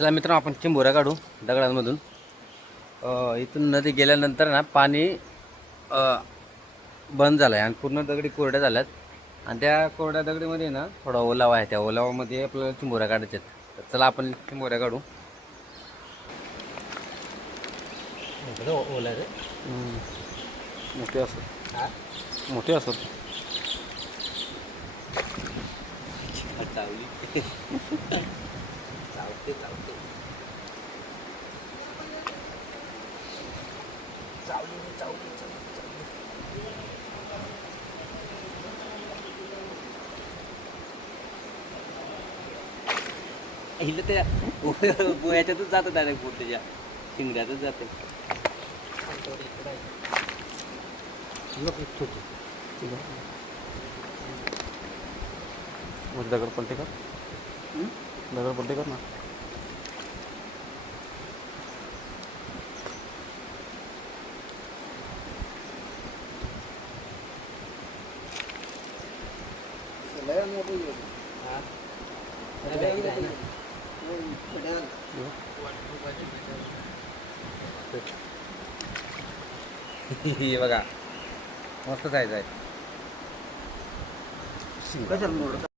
चला मित्रांनो आपण चिंबोऱ्या काढू दगडांमधून. इथून नदी गेल्यानंतर ना पाणी बंद झालं आहे आणि पूर्ण दगडी कोरड्या झाल्यात. आणि त्या कोरड्या दगडीमध्ये ना थोडा ओलावा आहे. त्या ओलावामध्ये आपल्याला चिंबोऱ्या काढायच्या आहेत. तर चला आपण चिंबोऱ्या काढू. ओला मोठे असत मोठे असत चावली. चावली हिला त्या जातं डायरेक्ट बोट त्याच्या शिंगड्यातच जाते. दगड पलटे कर दगड पलटे कर ना? हे. बघा. मस्त जायचं आहे मोड